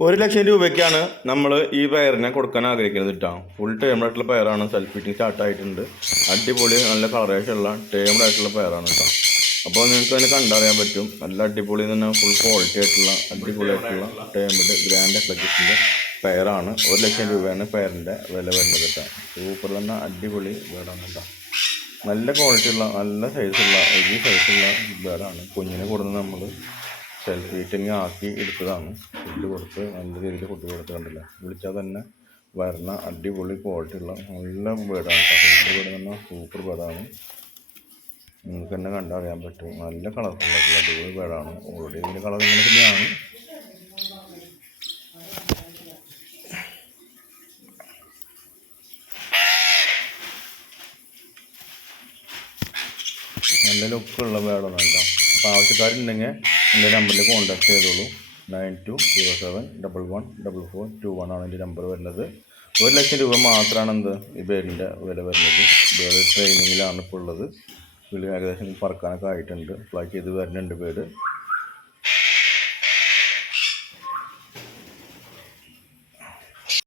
ഒരു ലക്ഷം രൂപയ്ക്കാണ് നമ്മൾ ഈ പയറിനെ കൊടുക്കാൻ ആഗ്രഹിക്കുന്നത് കേട്ടോ ഫുൾ ടേമിലായിട്ടുള്ള പയറാണ്. സെൽഫ് ഫിറ്റിംഗ് സ്റ്റാർട്ട് ആയിട്ടുണ്ട്. അടിപൊളി നല്ല കളറേഷുള്ള ടേംഡ് ആയിട്ടുള്ള പയറാണ് കേട്ടോ അപ്പോൾ നിങ്ങൾക്ക് അതിനെ കണ്ടറിയാൻ പറ്റും. നല്ല അടിപൊളി തന്നെ ഫുൾ ക്വാളിറ്റി ആയിട്ടുള്ള അടിപൊളി ആയിട്ടുള്ള ടേംഡ് ഗ്രാൻഡ് അക്ലറ്റിക്സിന്റെ പയറാണ്. ഒരു ലക്ഷം രൂപയാണ് പയറിന്റെ വില വരുന്നത് കേട്ടോ സൂപ്പർ തന്നെ അടിപൊളി വേടാണ് കേട്ടോ നല്ല ക്വാളിറ്റി ഉള്ള നല്ല സൈസുള്ള ഈ സൈസുള്ള ബേഡാണ് കുഞ്ഞിനെ കൊടുന്ന് നമ്മൾ സെൽഫ് ഹീറ്റിംഗ് ആക്കി എടുത്തതാണ്. ഫുഡ് കൊടുത്ത് നല്ല രീതിയിൽ ഫുഡ് കണ്ടില്ല? വിളിച്ചാൽ തന്നെ വരണ അടിപൊളി ക്വാളിറ്റി ഉള്ള നല്ല ബേഡാണ് സൂപ്പർ ബേഡ് തന്നെ സൂപ്പർ ബേഡാണ് നിങ്ങൾക്ക് തന്നെ കണ്ടറിയാൻ പറ്റും. നല്ല കളർഫുള്ള അടിപൊളി ബേഡാണ് ഓൾറെഡി ഇതിന്റെ കളർ ഇങ്ങനെ തന്നെയാണ്. നല്ല ലുക്കുള്ള ബേഡാണ് കേട്ടോ അപ്പോൾ ആവശ്യക്കാരുണ്ടെങ്കിൽ എന്റെ നമ്പറിൽ കോൺടാക്ട് ചെയ്തോളൂ. Nine two zero seven double one double four two one ആണ് എന്റെ നമ്പർ വരുന്നത്. ഒരു ലക്ഷം രൂപ മാത്രമാണ് എന്ത് ഈ ബേഡിന്റെ വില വരുന്നത്. ബേഡ് ട്രെയിനിങ്ങിലാണ് ഇപ്പോൾ ഉള്ളത്. പുള്ളി ഏകദേശം പറക്കാനൊക്കെ ആയിട്ടുണ്ട്. ഫ്ലൈ ചെയ്ത് വരുന്നുണ്ട് ബേഡ്